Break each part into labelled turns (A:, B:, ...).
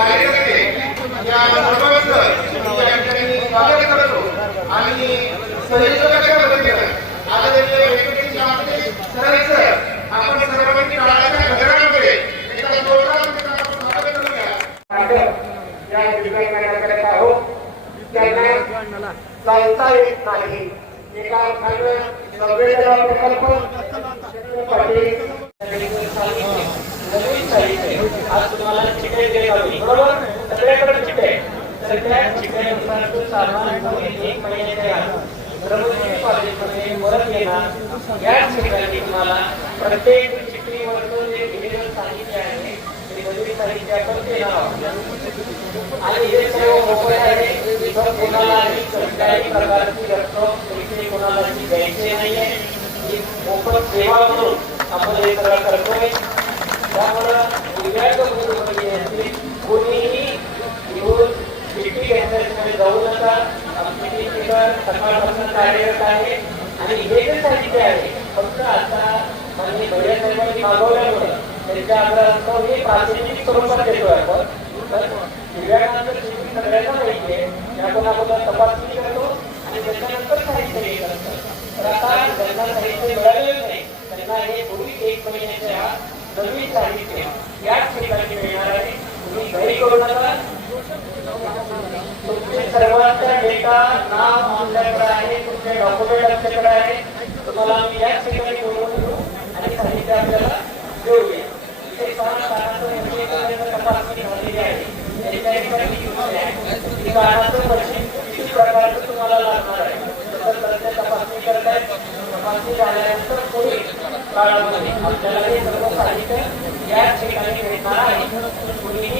A: कार्यकर्ते या आपण सर्वांनी
B: काळाच्या घरामध्ये एका संवेदना प्रकल्प
C: चिकननुसार तो सामान तुम्ही एक महिन्याच्या आत कॉलेजमध्ये परत येणार याच ठिकाणी तुम्हाला प्रत्येक चिकणीवरचं जे दिलेलं साहित्य आहे ते नवीन साहित्य आपण देणार आणि हे सर्व मोफत आहे इथं कोणालाही कोणत्याही प्रकारची रक्कम पैसे कोणालाही द्यायचे नाहीये ही। मोफत सेवा म्हणून आपण हे सगळं करतोय त्यामुळं दिव्यांग चिठ्ठी जाऊ नका. आमची सकाळपासून कार्यरत आहे. आणि हे जे साहित्य आहे फक्त आता भैया साहेबांनी मागवल्यामुळे त्यांच्या आग्रहास्तव हे प्रातिनिधिक स्वरूपात देतोय आपण. तर दिव्यांगांचं सगळ्यांना माहिती आहे. आपण तपासणी करतो आणि त्याच्यानंतर साहित्य घेत तर आता ज्यांना साहित्य मिळालेलं नाही त्यांना हे पूर्वी एक महिन्याच्या नवीन साहित्य याच ठिकाणी मिळणार आहे. तुम्ही घरी करू नका. तुमचे सर्वांचा डेटा नाव आमच्याकडे आहे तुमचे डॉक्युमेंट आमच्याकडे आहे. तुम्हाला आम्ही याच ठिकाणी बोलवून घेऊ आणि साहित्य आपल्याला देऊया. इथे सहा म्हणजे तपासणी झालेली आहे. त्याच्यासाठी या. मशीन किती प्रकारचं तुम्हाला लागणार आहे. तसं सध्या तपासणी करतायत. तपासणी झाल्यानंतर पुढील काळामध्ये आपल्याला हे सर्व साहित्य ठिकाणी आहे. कुणीही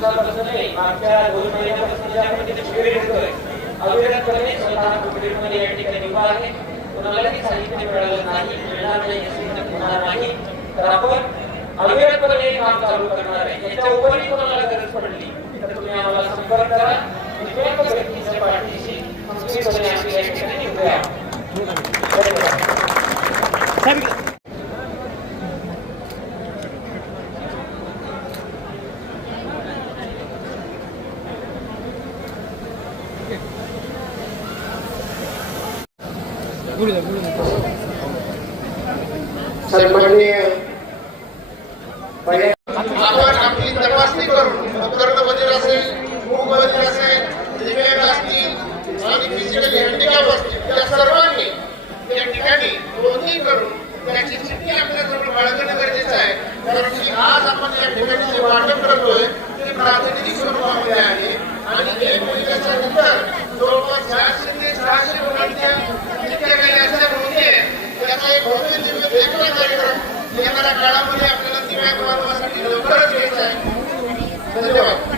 C: दिवसापासून मागच्या दोन महिन्यापासून आपण तिथे शिबिर घेतोय अविरतपणे स्वतः कुटुंबीमध्ये या ठिकाणी उभा आहे कोणालाही साहित्य मिळालं नाही मिळणार नाही असे होणार नाही तर आपण अविरतपणे काम चालू करणार आहे याच्या उपरही कोणाला गरज पडली तर तुम्ही आम्हाला संपर्क करा दिव्यांग व्यक्तीच्या पाठीशी खंबीरपणे आम्ही या ठिकाणी उभे आहोत धन्यवाद
B: सन्माननीय
A: आपण आपली तपासणी करून कर्णबधीर असेल मूगबधीर असेल दिव्यांग असतील आणि फिजिकल हँडिकॅप असतील त्या सर्वांनी या ठिकाणी नोंदणी करून त्याची चिठ्ठी आपल्याजवळ बाळगणं गरजेचं आहे कारण की आज आपण या ठिकाणी जे वाटप करतोय ते प्रातिनिधिक स्वरूपामध्ये आहे आणि एक महिन्याच्या नंतर जवळपास चारशे ते सहाशे मुलांच्या जितक्या काही अशा नोंदी आहेत त्याचा एक भव्य दिव्य वेगळा कार्यक्रम येणाऱ्या काळामध्ये आपल्याला दिव्यांग बांधवासाठी लवकरच घ्यायचा आहे धन्यवाद.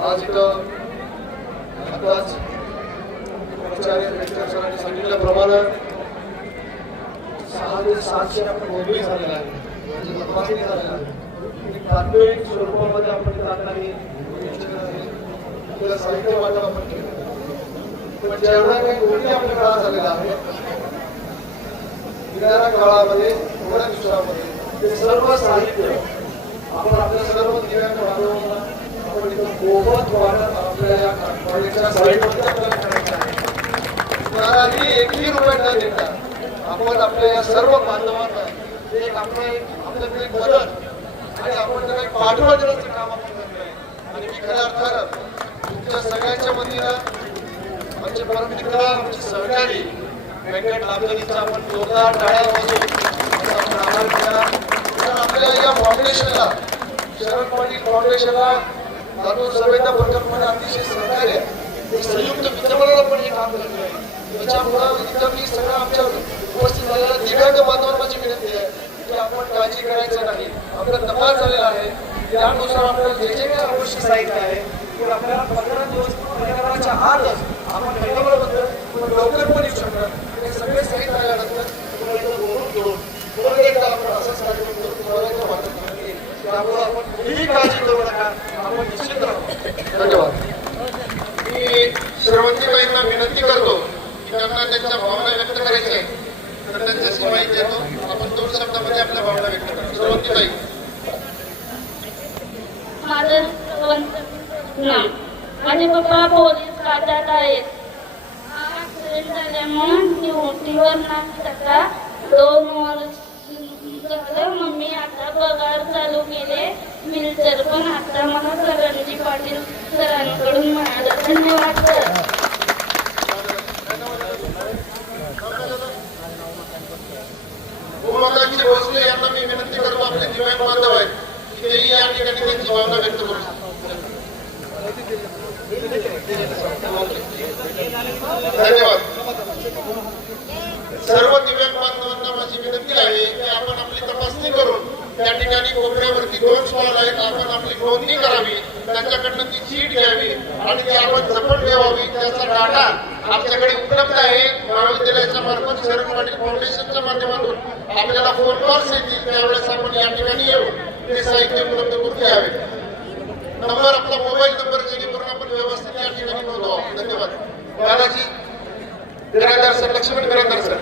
D: आज इथं आताच सरांनी सांगितल्याप्रमाणे सातशे आपण नोंदणी झालेला आहे तपासणी झालेला आहे प्राथमिक स्वरूपामध्ये आपण इथं आता साहित्य वाटप आपण केलं पण जेवढा काही गोष्टी आपल्या काळात झालेल्या येणाऱ्या काळामध्ये थोड्या दिवसामध्ये ते सर्व साहित्य आपण आपल्या सर्व दिव्यांना बांधवांना आपण इथं मोफत आपल्या या कॉलेजच्या आपल्याला करायचं आहे एकही रुपये न देता आपण आपल्या या सर्व बांधवांना एक आपलं एक आपल्याकडे एक मदत आणि आपण त्यांना एक पाठबळ देण्याचं काम आपण करतोय आणि मी खऱ्या अर्थानं तुमच्या सगळ्यांच्या वतीनं आमचे परमित्र आमचे सहकारी व्यंकट लाभलेचा आपण जोरदार टाळ्या वाजवू आपण आभार केला तर आपल्या या फाउंडेशनला शरद पाटील फाउंडेशनला लातूर सर्वेंद्र प्रकल्पाने अतिशय सहकार्य संयुक्त विद्यमानाला पण हे काम करतोय त्याच्यामुळं एकदम मी सगळं आमच्या झालेल्या दिव्यांग विनंती आहे की आपण काळजी करायचं नाही. आपला तपास झालेला आहे. त्यानुसार आपल्याला जे जे काही आवश्यक साहित्य आहे ते आपल्याला पंधरा दिवस पर्यावरणाच्या आतच आपण लवकर पण येऊ शकतात हे सगळे साहित्य आल्यानंतर तुम्हाला इथं बोलून एकदा आपण असंच कार्यक्रम करू तुम्हाला एकदा वाटत नाही त्यामुळे आपण कुठलीही काळजी करू नका. आपण निश्चित राहू. धन्यवाद.
A: मी श्रवंतीबाईंना विनंती करतो की त्यांना त्यांच्या भावना व्यक्त करायच्या आहेत. त्यांच्याशी माहिती देतो आपण दोन शब्दामध्ये आपल्या भावना व्यक्त
E: माझं नाव माझे पप्पा पोलीस राज्यात आहेत. ऍक्सिडेंट झाल्यामुळे ड्युटीवर नाही आता दोन वर्ष झालं मम्मी आता पगार चालू केले. मिलचं पण आता मला सरांजी पाटील सरांकडून मिळालं. धन्यवाद सर.
A: उमाकांची भोसले यांना मी विनंती करतो आपले दिव्यांग बांधव आहेत तेही या ठिकाणी त्यांची भावना व्यक्त करू. धन्यवाद. सर्व दिव्यांग बांधवांना माझी विनंती आहे की आपण आपली तपासणी करून त्या ठिकाणी कोपऱ्यावरती दोन स्टॉल आहेत. आपण आपली नोंदणी करावी त्यांच्याकडनं ती चीट घ्यावी आणि ती आपण जपण ठेवावी. त्याचा डाटा आमच्याकडे उपलब्ध आहे. महाविद्यालयाच्या मार्फत शरद पाटील फाउंडेशनच्या माध्यमातून आपल्याला फोन कॉल्स येतील. त्यावेळेस आपण या ठिकाणी येऊ. ते साहित्य उपलब्ध करून द्यावे नंबर आपला मोबाईल नंबर जेणेकरून आपण व्यवस्थित या ठिकाणी नोंदवावं. धन्यवाद. Balaji Biradar sir Laxman Biradar sir.